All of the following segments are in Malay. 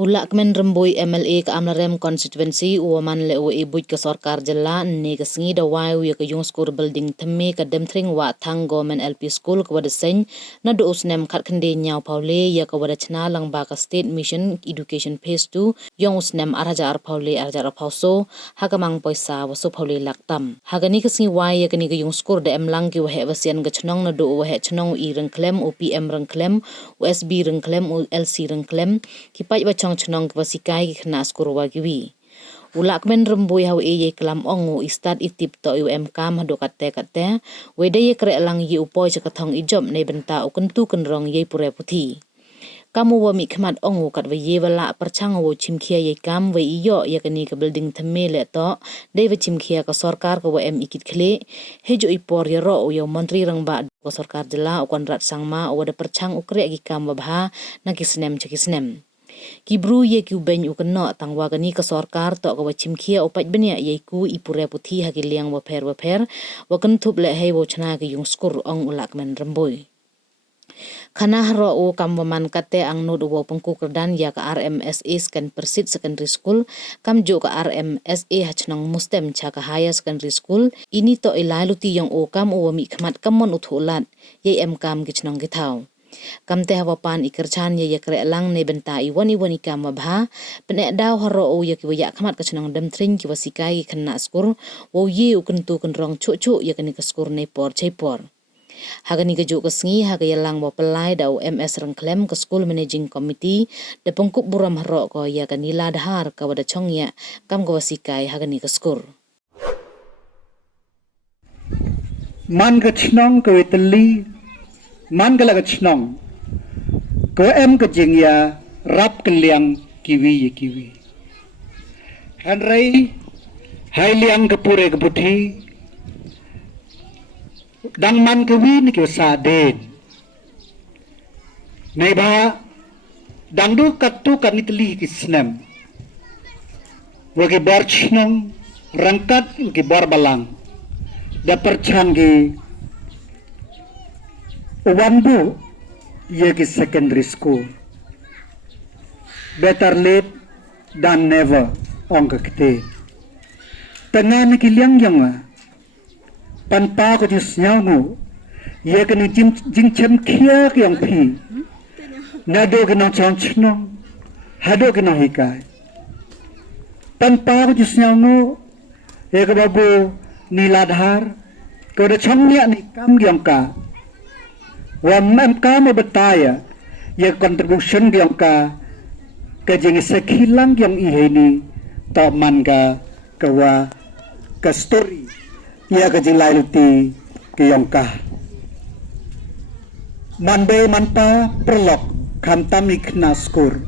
Ulak men rembui MLA ke Amlarem constituency uaman le u ibuj ke sorkar jela ne ke sengi da wai u ke yung school building temme ke demtring wa thang government LP school ke wada sen na do usnem khat khande nyau paule ya ke wada chna lang ba ka state mission education phase 2 yung usnem arhaja ar paule arja ar pauso hagamang poisa waso paule laktam hagani ke sengi wai ya ke ni ke yung school da emlang ki wahe wasian ke chnong na do wahe chnong i rengklem UPM rengklem USB rengklem LC rengklem ki pai chong chnong kwasikai khna skurwa giwi ulak men rembui hau ye kelam ongu istat itip to UM kam hado kate wede ye kre lang ye upoi chakathong ijob nei benta ukentu kenrong ye pure puthi kamu wa mi khmat ongu kat we ye wala perchang wo chimkhia ye kam we iyo ye kani ke building thame le to dei we chimkhia ka sarkar ko em ikit khle hejo ipor ye ro yo mantri rangba ko sarkar jela okon rat sangma o de perchang ukre gi kam wa bha na kisnem chekisnem Kibru ye ku ben u kena tangwa gani ka sarkar to ka chimkhia opat benia ye ku ipure puthi hagiliang wa pher wa kan thup le hei wo chna ki yung skur ong ulak men remboi Khana haro o kamwaman kate ang nod wo pengku kerdan ya ka RMSA skan persit secondary school kam jo ka RMSA hachnong mustem cha ka higher secondary school ini to ilailuti yang o kam o mi khmat kamon uthulat ye em kam gichnong githau kamte hawa pan ikerchan ye yakre lang ne benta iwani kam bha pene daw haro o ye kiya khamat kachnong dam trin ki wasikai khanna skur wo ye ukentu kenrong chu ye kani ka skur ne por chaipor hagani ka jo ka sngi haga yalang wa pelai daw MS rengklem ka school managing committee de pengkup buram haro ko ya kani ladhar ka wada chongya kam ka wasikai hagani ka skur man ka chnong ka witali man ka laga chnong ko em ka jingya rap kaliang kiwi hanrai hai liang ka pure ka puthi dang man ka wi ni ka sa den nei ba dang du katu kan itli ki snem wagi bar chnong rangkat ki bar balang da perchangi Wambu ye ki secondary school. Better late than never ongka kete. Tengah ni kiliang yang panpa ko jus nyamu ye ki ni jing chem kia ki yang pi. Nado ki na chanchno hado ki na hikai. Panpa ko jus nyamu ye ki babu niladhar ko da chamnya ni kam yang ka. Wamam kami betaya ya contribution yang ka kejeng sekilang yang iheni tak manga kawa ka story ya kejeng lailuti ke yang ka manbe manpa prolog kantami kna skur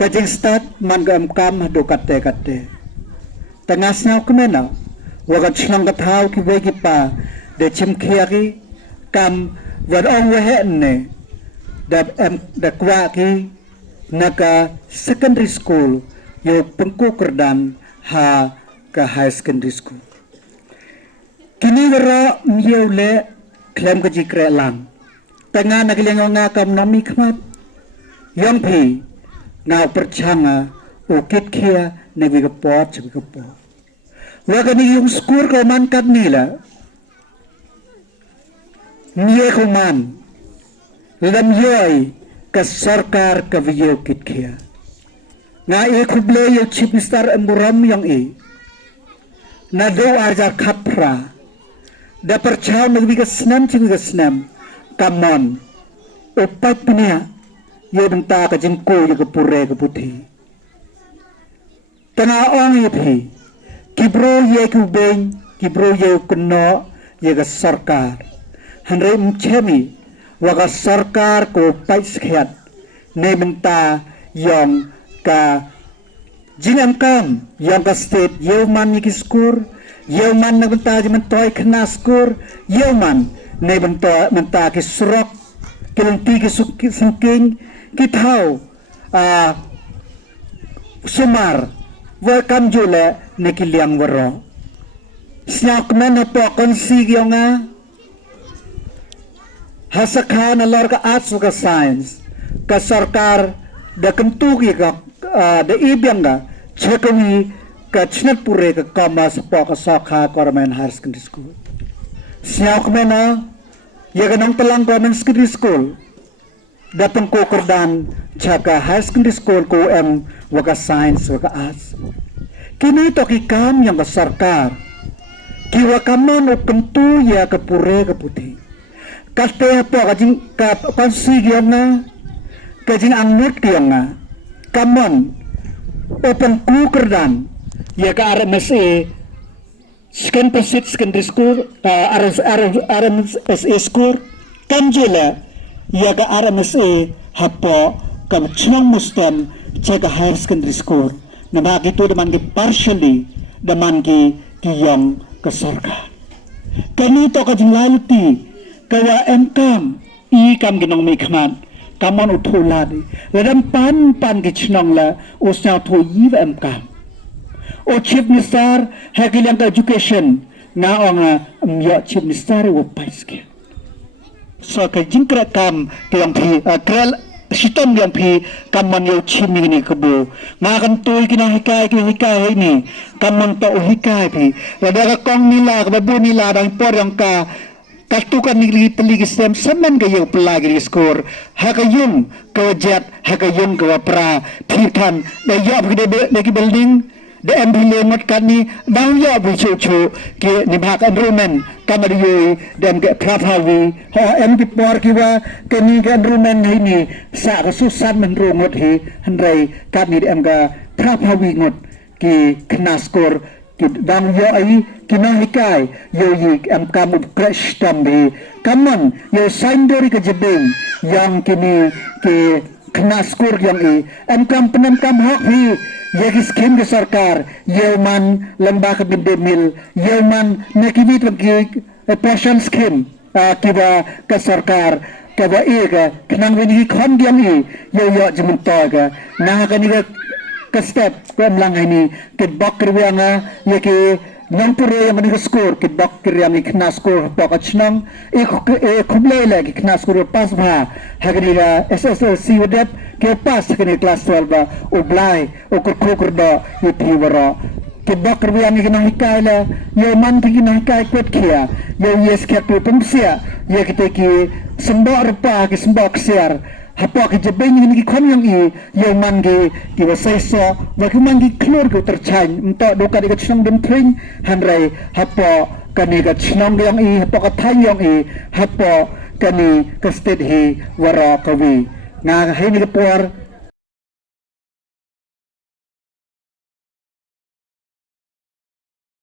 kejeng start manga kam do kate tengah snau kemena wagat chnang kathau ki begi pa de chimkhiari kam Wad ong wehenne da kwa ki naka secondary school yo pengku kerdan ha ka high secondary school. Kini wera miyo le klem ka jikre lang. Tengah nagilang nga kam nomi khmat. Yang pi nga perchanga ukit kia nagi ka pot chabi ka pot. Wagani yung school ko man kat nila Nye kuman lam yoy ka sarkar ka video kit kia nga kuble yo chief minister emburam yang na do arja khapra da perchau nagbi ka snam kamon upat pnya yo benta ka jengko yo ka pure ka puthi tana ong yo phi kibro ye kubeng kibro yo kuno ye ka sarkar Henry mchemi waga sarkar ko paiskhet ne menta yang ka jinam kam yang ka state yeuman ni kiskur yeuman ne menta jiman toy khna skur yeuman ne menta ki surok kilenti ki sungking ki thau sumar wa kam jule ne ki liang waro snyak men po konsi gyonga hasakhan alor ka arts ka science ka sarkar da kentu ki ka da ibiang ga chekawi ka chinat pure ka kama sapa ka sakha Government Higher Secondary School siak mena ya ganang talang Government Secondary School da pengkokordan chaka High Secondary School ko waka science waka arts kini to ki kam yang ka sarkar kiwa kaman o kentu ya ka pure ka puti kaste po kajing ka konsigyo nga kajing angut kyo nga kamon o pengkokordan ya ka RMSA Secondary School RMSA School kanjila ya ka RMSA hapo kam chinang mustem cheka Higher Secondary School na makito naman ki partially naman ki kiyong kasorka kanito kajing laluti kaya engkam ikam ginong mikman kamon utuladi ladam pan ki chinang la usnya to yiv engkam o chief minister hakilang ka education nga o nga chief minister wo paiske so ka jingkra kam kayang pi krel sitom yang pi kamon yo chimi ni kubo nga kan toy kinahikay ni kamon to hikay pi lada ka kong nila ka babu nila dang por yang ka katukan ni peligi stem semen kayo pelagi di skor hakayung kawajat hakayung kawapra pitan da yob gede lagi building da embilengot kani dang yo bu chu ke ni bhak enrollment kamariyoy dan ke prapawi ho empi por kiwa kani ke enrollment ini sa ka susan menrongot hi handrai kami em ga prapawi ngot ki knaskor ki dang yo ai kinahikai yo yi em kamu crash tambi kaman yo saindori ke jebeng yang kini ke knaskor yang em kam penem kam hok hi yagi skim ke sarkar yeuman lembah ke bindemil yeuman nakibit bagi passion skim kiba ke sarkar kiba ega kenang wini khon diam yo jemuntoga nah kani ke step ko lang ini ke bakri wianga yaki nang pure yang mani skor ke bakri yang ikna skor pakachnang kublai lagi ikna skor pas bha hagriga SSLC wedep ke pas kini kelas 12 ba oblai okur da yuti wara ke bakri yang ikna hikala yo man ki na hikai kwet kia yo yes ke tu pemsia ye kita ki sembok rupa ki sembok siar hapa ke jebeng ni kon yang yo mangi ki wasaiso wa ki mangi klur ko terchain untuk doka di kachnang dem tring handrai hapa kani kachnang yang hapa ka thai yang hapa kani ka state hi wara kawi nga hai ni por